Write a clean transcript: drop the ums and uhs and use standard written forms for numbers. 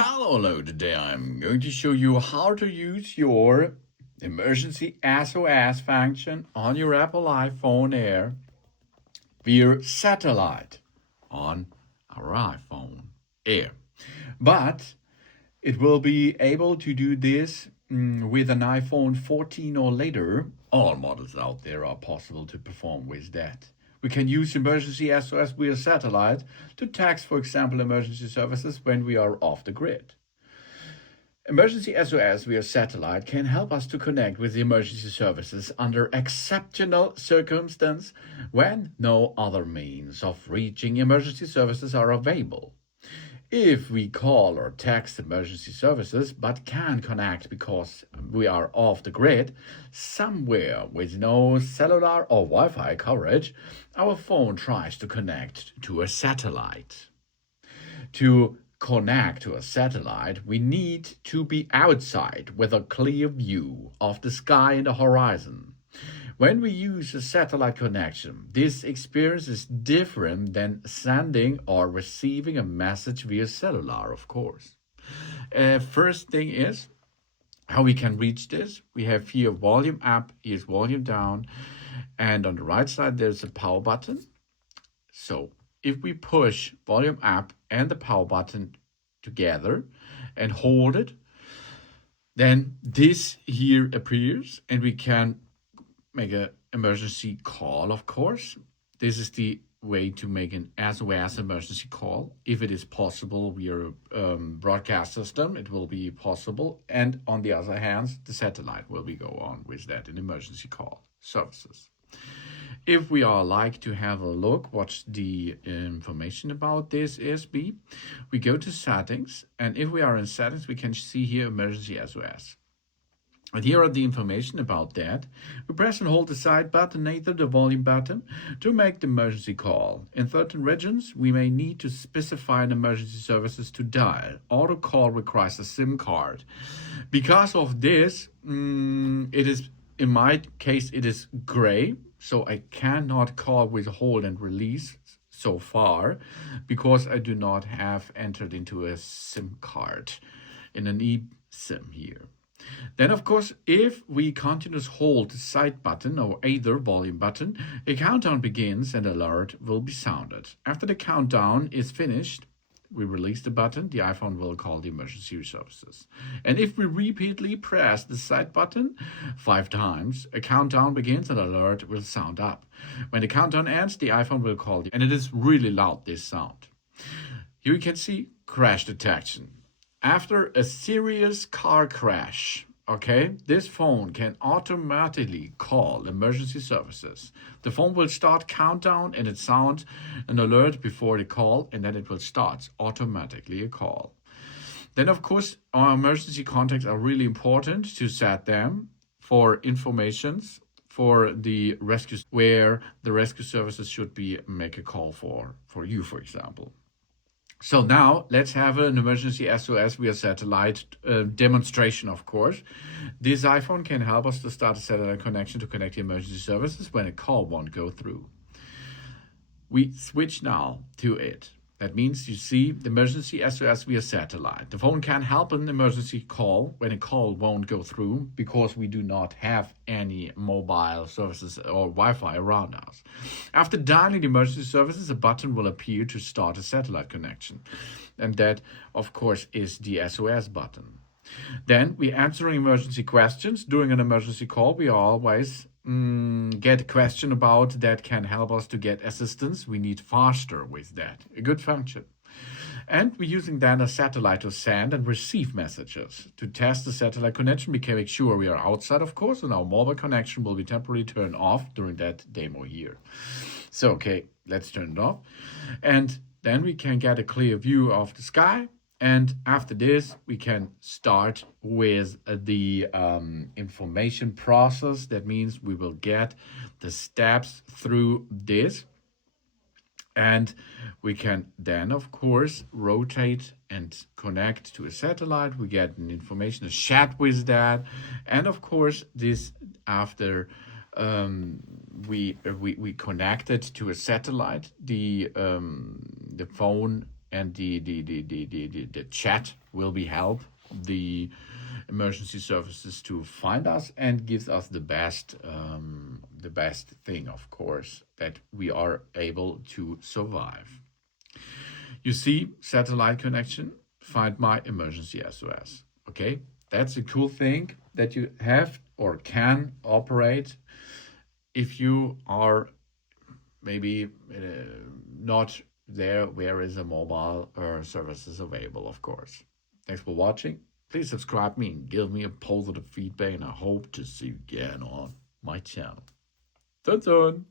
Hello, today I'm going to show you how to use your emergency SOS function on your Apple iPhone Air via satellite on our iPhone Air. But it will be able to do this with an iPhone 14 or later. All models out there are possible to perform with that. We can use emergency SOS via satellite to text, for example, emergency services when we are off the grid. Emergency SOS via satellite can help us to connect with the emergency services under exceptional circumstances when no other means of reaching emergency services are available. If we call or text emergency services but can't connect because we are off the grid, somewhere with no cellular or Wi Fi coverage, our phone tries to connect to a satellite. To connect to a satellite, we need to be outside with a clear view of the sky and the horizon. When we use a satellite connection, this experience is different than sending or receiving a message via cellular, of course. First thing is how we can reach this. We have here volume up, here's volume down, and on the right side there's a power button. So if we push volume up and the power button together and hold it, then this here appears and we can make an emergency call, of course. This is the way to make an SOS emergency call. If it is possible via a broadcast system, it will be possible. And on the other hand, the satellite will be go on with that in emergency call services. If we are like to have a look what the information about this is, we go to settings, and if we are in settings, we can see here emergency SOS. And here are the information about that. We press and hold the side button, either the volume button, to make the emergency call. In certain regions, we may need to specify an emergency services to dial. Auto call requires a SIM card. Because of this, it is, in my case, it is gray, so I cannot call with hold and release so far because I do not have entered into a SIM card in an eSIM here. Then, of course, if we continuously hold the side button or either volume button, a countdown begins and alert will be sounded. After the countdown is finished, we release the button, the iPhone will call the emergency services. And if we repeatedly press the side button 5 times, a countdown begins and alert will sound up. When the countdown ends, the iPhone will call and it is really loud, this sound. Here you can see crash detection. After a serious car crash, this phone can automatically call emergency services. The phone will start countdown and it sounds an alert before the call, and then it will start automatically a call. Then, of course, our emergency contacts are really important to set them for informations for the rescue, where the rescue services should be make a call for you, for example. So now let's have an emergency SOS via satellite demonstration, of course. This iPhone can help us to start a satellite connection to connect the emergency services when a call won't go through. We switch now to it. That means you see the emergency SOS via satellite. The phone can help an emergency call when a call won't go through because we do not have any mobile services or Wi-Fi around us. After dialing the emergency services, a button will appear to start a satellite connection. And that, of course, is the SOS button. Then we answering emergency questions. During an emergency call, we always get a question about that can help us to get assistance. We need faster with that. A good function. And we're using then a satellite to send and receive messages. To test the satellite connection, we can make sure we are outside, of course, and our mobile connection will be temporarily turned off during that demo here. So, let's turn it off. And then we can get a clear view of the sky. And after this, we can start with the information process. That means we will get the steps through this. And we can then, of course, rotate and connect to a satellite. We get an information, a chat with that. And of course, this after we connected to a satellite, the phone and the chat will be help the emergency services to find us and gives us the best thing, of course, that we are able to survive. You see, satellite connection, find my emergency SOS. Okay, that's a cool thing that you have or can operate if you are maybe not there where is a mobile services available, of course. Thanks for watching. Please subscribe me and give me a positive feedback, and I hope to see you again on my channel. Dun dun!